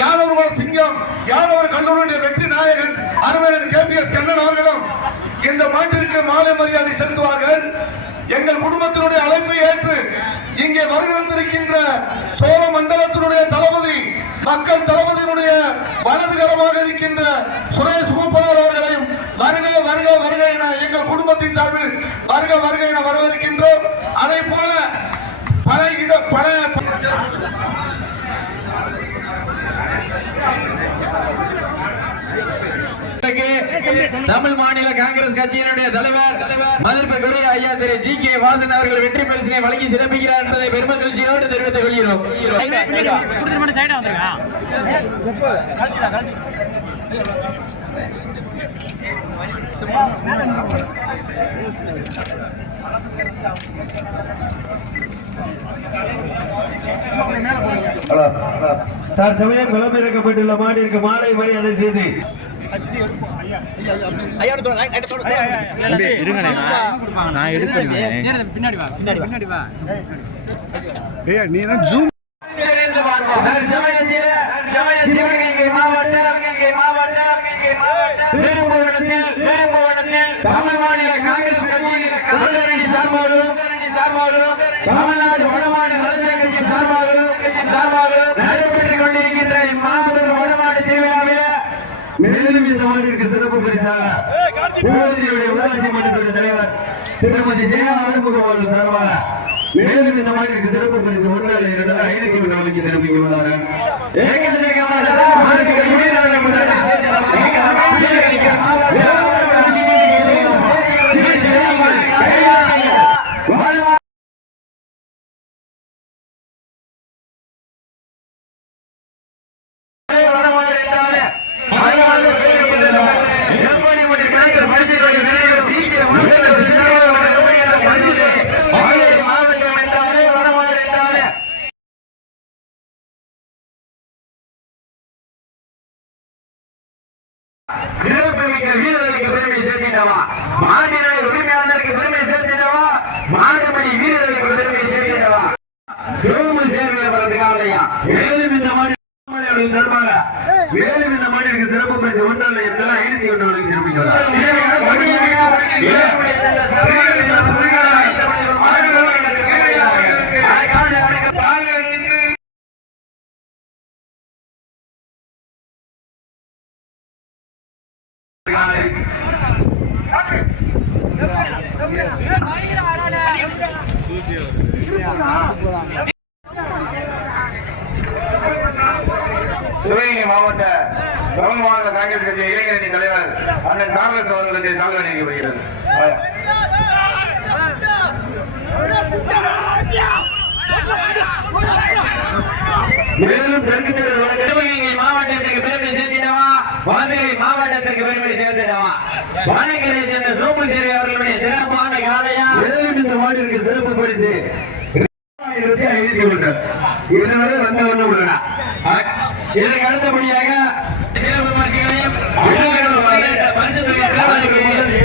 யானவர் யாதவர்குல சிங்கம்? யாதவர் கல்லூரியுடைய வெற்றி நாயகன்? அருமையன் கே பி எஸ் கண்ணன் அவர்களும் இந்த மாட்டிற்கு மாலை மரியாதை செலுத்துவார்கள். எங்கள் குடும்பத்தினுடைய அழைப்பை ஏற்று இங்கே வருகின்றிருக்கின்ற சோழ மண்டலத்தினுடைய தளபதி மக்கள் தளபதியினுடைய வலதுகரமாக இருக்கின்ற சுரேஷ் மூப்பனார் அவர்களையும் வருக வருக வருக என எங்கள் குடும்பத்தின் சார்பில் வருக வருக என வரவேற்கின்றோம். அதை போல பல இட பல தமிழ் மாநில காங்கிரஸ் கட்சியினுடைய தலைவர் மதிப்பிற்குரிய ஐயா திரு ஜி கே வாசன் அவர்கள் வெற்றி பரிசினை வழங்கி சிறப்பிக்கிறார் என்பதை பெருமகிழ்ச்சியோடு தெரிவித்துக் கொள்கிறோம். தற்சமயம் களமிறக்கப்பட்டுள்ள மாட்டிற்கு மாலை மரியாதை செய்து. நான் எடுக்கிறேன் பின்னாடி வா பின்னாடி வா நீ தான் ஜூம் சிறப்பு பரிசாக ஊராட்சியுடைய ஊராட்சி மன்றத்துடைய தலைவர் திருமதி ஜெயா ஆறுமுகம் அவர்கள் சார்பாக மேலும் இந்த மாநிலத்திற்கு சிறப்பு பரிசு ஒன்றால் இரண்டு ஐநூத்தி ஒன்று வழங்கி தெரிவிக்கிறார் ஏகசேகமாக மாநில வீரர்களை முன்னாடி சிறப்புமிக்க வீரர்களுக்கு பெருமை சேர்க்கின்றவா மாநில உரிமையாளருக்கு பெருமை சேர்க்கின்றவா மாடுபடி வீரர்களுக்கு பெருமை சேர்க்கின்றவா சோமு சேர்வை வரதுக்காகலையா மேலும் இந்த மாநில அவர்கள் சார்பாக மேலும் இந்த மாநிலத்துக்கு சிறப்பு பரிசு ஒன்றல்ல என்றால் ஐநூத்தி ஒன்று வழங்கி சிறப்பிக்கிறார் சிவகங்கை மாவட்ட தமிழ் மாநில காங்கிரஸ் கட்சி இளைஞரணி தலைவர் அண்ணன் காங்கிரஸ் அவர்களுக்கு சால்வை மேலும் தெற்கு சிவகங்கை மாவட்டத்திற்கு பெருமை சேர்த்தினவா மதுரை மாவட்டத்திற்கு பெருமை சேர்த்தினவா வணக்கரை சேர்ந்த சோமசேரி அவர்களுடைய சிறப்பான காலையா மேலும் இந்த மாநிலத்திற்கு சிறப்பு பரிசு இதுவரை வந்த ஒண்ணு உள்ளன. இதற்கு அடுத்தபடியாக சிறப்பு பரிசுகளையும் அனைவரும் பங்கேற்ற பரிசு தொகை பெறுவதற்கு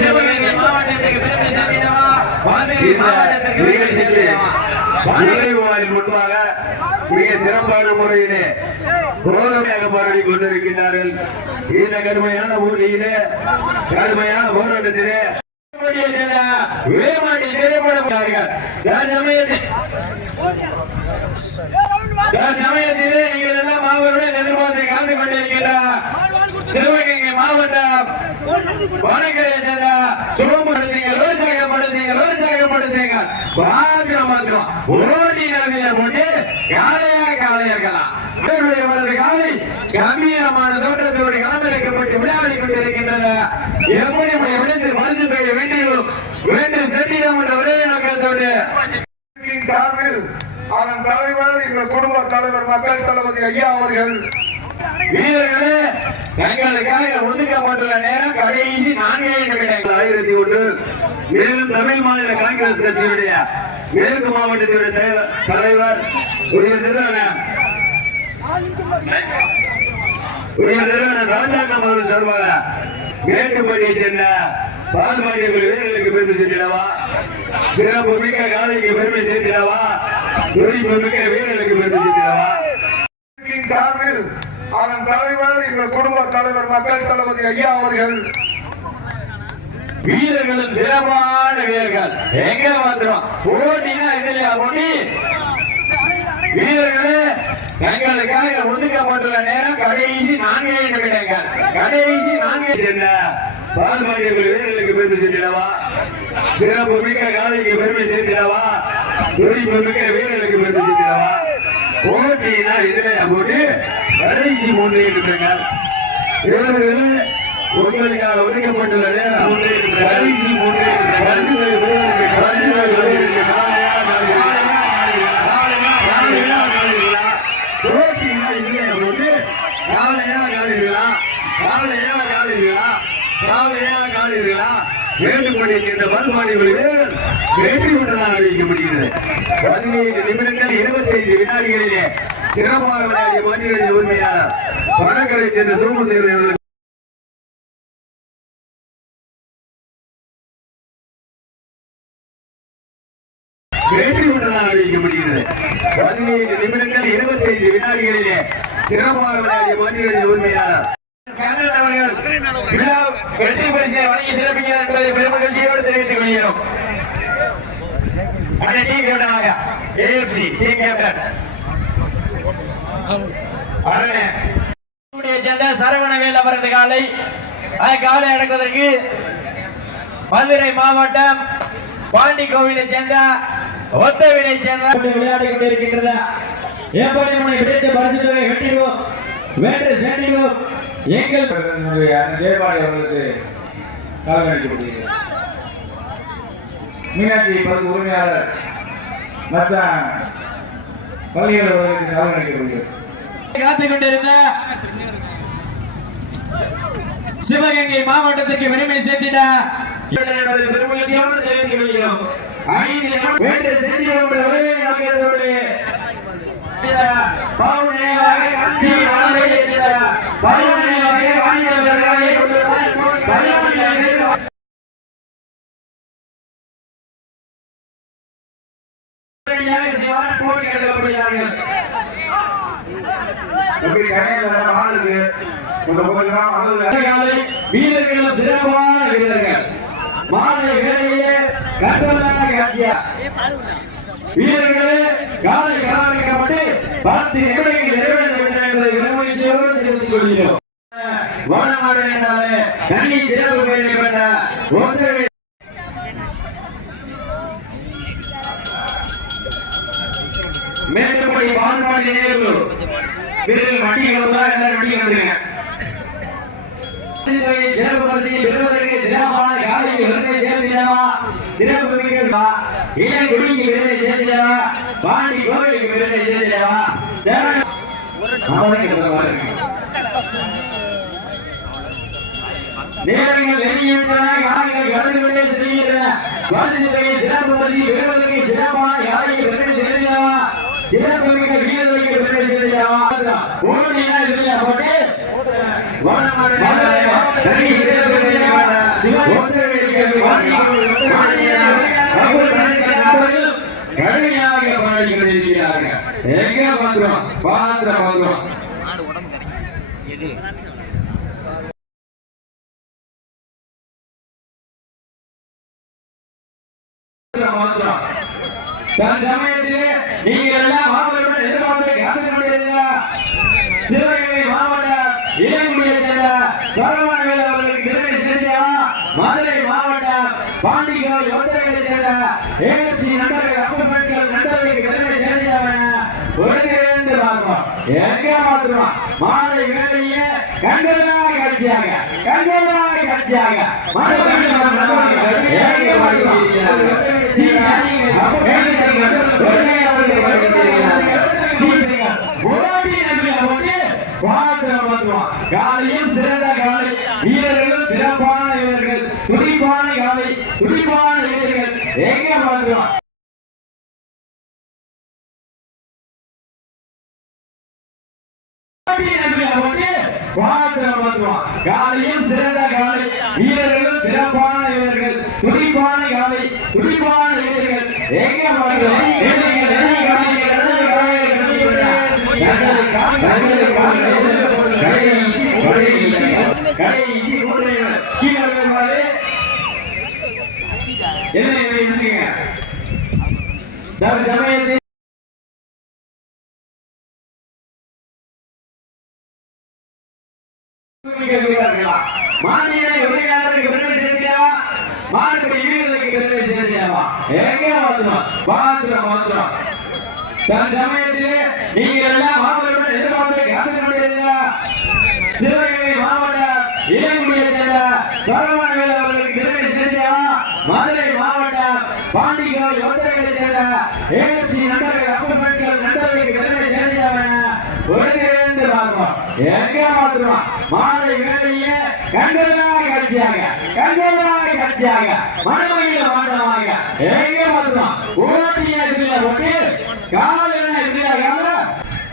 சிவகங்கை மாவட்டத்திற்கு பெருமை சேர்த்தினவா மதுரை மாவட்டத்திற்கு பெருமை சேர்த்தினவா நுழைவாயில் முன்பாக மிக சிறப்பான முறையிலே போராட்டமாக போராடி கொண்டிருக்கின்றார்கள். இந்த கடுமையான போட்டியிலே கடுமையான போராட்டத்திலே வேமாடி சமயத்திலே? நீங்கள் எல்லாம் அவருடன் எதிர்பார்த்து காத்து கொண்டிருக்கின்றார் சிறுவகை மாவட்டம். வடகரை சேர்ந்த சுகப்படுத்தீங்க விவசாயப்படுத்தீங்க விவசாயப்படுத்தீங்க. மாத்திரம் மாத்திரம் ஓட்டி நிலவில போட்டு காலையா காலையர்களாம் இவரது காலை கம்பீரமான தோற்றத்தோடு களமிறக்கப்பட்டு விளையாடி கொண்டிருக்கின்றன. எப்படி விளைந்து மனசு செய்ய வேண்டியும் வேண்டு செட்டியம் என்ற ஒரே நோக்கத்தோடு. சார்பில் அதன் தலைவர் எங்கள் குடும்ப தலைவர் மக்கள் தளபதி ஐயா அவர்கள் வீரர்களே தங்களுக்காக ஒதுக்கப்பட்டுள்ள நேரம் கடைசி நான்கே நிமிடங்கள். ஆயிரத்தி ஒன்று மேலும் தமிழ் மாநில காங்கிரஸ் கட்சியுடைய மேற்கு மாவட்டத்தினுடைய தலைவர்- உரிய திருவண்ண உரிய திருவண்ண ராஜாங்கம் அவர்கள் சார்பாக மேட்டுப்பட்டியை சேர்ந்த பால்பாண்டியர்கள் வீரர்களுக்கு பெருமை சேர்த்திடவா? சிறப்பு மிக்க காலைக்கு பெருமை சேர்த்திடவா? துடிப்பு மிக்க வீரர்களுக்கு பெருமை சேர்த்திடவா? சார்பில் அதன் தலைவர் எங்கள் குடும்ப தலைவர் மக்கள் தளபதி ஐயா அவர்கள். வீரர்களும் சிறப்பான வீரர்கள். எங்க வந்துடும் போட்டினா இதுலயா போட்டி? வீரர்களே எங்களுக்காக ஒதுக்கப்பட்டுள்ள நேரம் கடைசி நான்கே நிமிடங்கள். கடைசி நான்கே என்ன? பால்பாண்டியர்கள் வீரர்களுக்கு பெருமை சேர்த்திடவா? சிறப்பு மிக்க காலைக்கு பெருமை சேர்த்திடவா? துடிப்பு மிக்க வீரர்களுக்கு பெருமை சேர்த்திடவா? போட்டினா இதுலயா போட்டு? கடைசி மூன்று நிமிடங்கள் வீரர்களே உங்களுக்காக ஒதுக்கப்பட்டுள்ள நேரம் மூன்றே நிமிடங்கள். கடைசி பல்மானிகள் வீரர்கள் வெற்றி பெற்றதாக அறிவிக்கப்படுகிறது. பதினைந்து நிமிடங்கள் இருபத்தைந்து வினாடிகளிலே சிறப்பாக விளையாடிய மனிதர்களின் உரிமையாளர் வடகரை சேர்ந்த சோமதேவர் அவர்கள் வெற்றி பெற்றதாக அறிவிக்கப்படுகிறது. பதினைந்து நிமிடங்கள் இருபத்தைந்து வினாடிகளிலே சிறப்பாக விளையாடிய மனிதர்களின் உரிமையாளர் வெற்றி பரிசை வழங்கி சிறப்பிக்கிறார் என்பதை பெரும் மகிழ்ச்சியோடு தெரிவித்துக் கொள்கிறோம். டீம் கேப்டனாக ஏஎஃப்சி டீம் கேப்டன் சேர்ந்த சரவணவேல் அவரது காலை காலை அடக்குவதற்கு மதுரை மாவட்டம் பாண்டி கோவிலை சேர்ந்த ஒத்தவினை சேர்ந்த விளையாடி கொண்டிருக்கின்றது எப்படி நம்மை பிடித்த பரிசுகளை வெற்றிடுவோம் வென்று சென்றிடுவோம் எங்கள் ஜெயபாடி அவர்களுக்கு கால்நடைக்கப்படுகிறது மீனாட்சி பங்கு உரிமையாளர் மச்சான் பள்ளிகள் அவர்களுக்கு காத்துக் கொண்டிருந்த சிவகங்கை மாவட்டத்திற்கு பெருமை சேர்த்திட பெருமகிழ்ச்சியோடு தெரிவித்துக் கொள்கிறோம். ஐந்து போட்டி இப்படி கடையில் ஆளுக்கு கொஞ்சம் கொஞ்சம் அது வீரர்களும் சிறப்பான வீரர்கள். மாலை வேலையிலே கட்டணமாக காட்சியா? வீரர்களே காலை கலாமிக்கப்பட்டு பத்து நிமிடங்கள் என்பதை தெரிவித்துக் கொள்கிறோம். என்றாலே சிறப்பு பெற்ற மேட்டுப்படி பால்பாடி நேர்வு வீரர்கள் வண்டி கிளம்புதா எல்லாரும் வண்டி கிளம்புறீங்க நேரங்கள் நெருங்கிவிட்டன காலங்கள் கடந்து கொண்டே செல்கின்றன சிறப்பு சிறப்பான யாரையும் சேர்க்கிறவா கடுமையாக பாடி கொண்டிருக்கிறார்கள் எங்க பாக்குறோம் பாத்திரம் பாக்குறோம் மாத்திரம் நீங்கள் எல்லாம் மாபெரும் எதிர்பார்த்து காத்துக் சிவகங்கை மாவட்ட இளங்குடியை சேர்ந்த சரவணவேல் அவர்களுக்கு பெருமை சேர்ந்தவா மதுரை மாவட்டம் பாண்டிகோவில் ஒன்றைகளை சேர்ந்த ஏஎச்சி நண்பர்கள் அப்பப்பட்கள் நண்பர்களுக்கு பெருமை சேர்ந்தவன ஒருங்கிணைந்து பார்ப்போம். எங்க மாத்திரம் மாலை வேலையே கண்கொள்ளா காட்சியாக காலையும் சிறந்த காலை வீரர்களும் சிறப்பான வீரர்கள் துடிப்பான காலை துடிப்பான வீரர்கள் எங்க பார்க்கிறோம் காலையும் சிறந்த காலை வீரர்களும் சிறப்பான வீரர்கள் துடிப்பான காலை துடிப்பான வீரர்கள் என்ன மாநில உரிமையாளருக்கு பெருமை சேர்த்தியாவா மாநில வீரர்களுக்கு பெருமை எங்க மாத்திரம் மாத்திரம் மாத்திரம் தன் சமயத்திலே நீங்கள் எல்லாம் மாவட்டம் எதிர்பார்த்து காத்துக் சிவகங்கை மாவட்ட இளங்குடியை சேர்ந்த பரவானவேல் அவர்களுக்கு பெருமை சேர்த்தியாவா மதுரை மாவட்டம் பாண்டிகோவில் ஒத்தரைகளை சேர்ந்த ஏஎஃப்சி நண்பர்கள் அப்ப நண்பர்களுக்கு பெருமை சேர்த்தியாவன உடனே எங்க மாத்திரம்? மாலை வேலையே கண்களாக காட்சியாக கண்களாக காட்சியாக மனமையில் மாற்றமாக. எங்க மாத்திரம்? ஓட்டிய இருக்கிற ஒட்டி காலையில் இருக்கிறாங்க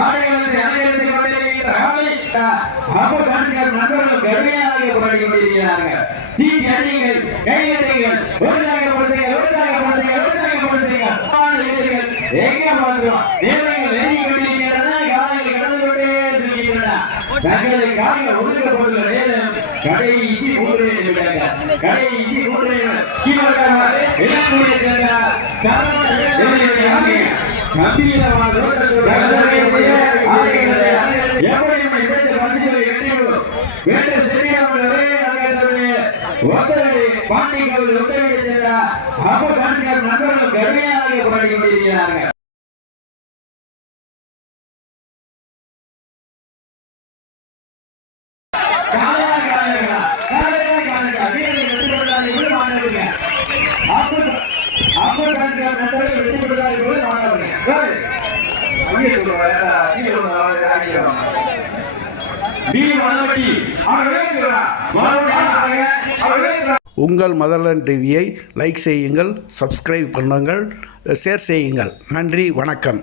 ஆடைகளுக்கு அனைவருக்கு கொண்டிருக்கிற காலை. அப்ப காட்சிகள் நண்பர்கள் கடுமையாக போராடிக்கொண்டிருக்கிறார்கள் சீ கண்ணிகள் கையெழுங்கள் உற்சாகப்படுத்துங்க உற்சாகப்படுத்துங்க உற்சாகப்படுத்துங்க எங்க மாத்திரம்? நேரங்கள் நெருங்கி கொண்டிருக்கிறன காலையில் கடந்து கொண்டே செல்கின்றன தங்களை காலையில் ஒதுக்கப்பட்டுள்ள நேரம் கடைசி மூன்று கடைசி மூன்று நிமிடங்கள். கீழ்வட்டமாக இளங்கூடிய சேர்ந்த சரவண கம்பீரமான எப்படியும் இடைத்த பரிசுகளை வெற்றிவிடும் வேண்ட சரியாமல் ஒரே நகரத்திலே ஒத்தரை பாண்டிகள் ஒத்தரை சேர்ந்த அப்ப காட்சிகள் நண்பர்கள் கடுமையாக போராடி கொண்டிருக்கிறார்கள் காலையா காலையா காலையா காலையா வீரர்கள் வெற்றி பெற்றால் இவ்வளவு மாணவர்கள் அப்ப அப்ப காட்சிகள் நண்பர்கள் வெற்றி பெற்றால் இவ்வளவு மாணவர்கள் அங்கே சொல்லுவாங்க அங்கே சொல்லுவாங்க அங்கே டி மனவடி அவர் வேண்டுகிறார் மறுபடியும் அவர் வேண்டுகிறார் உங்கள் மதர்லன் டிவியை லைக் செய்யுங்கள் சப்ஸ்கிரைப் பண்ணுங்கள் ஷேர் செய்யுங்கள். நன்றி வணக்கம்.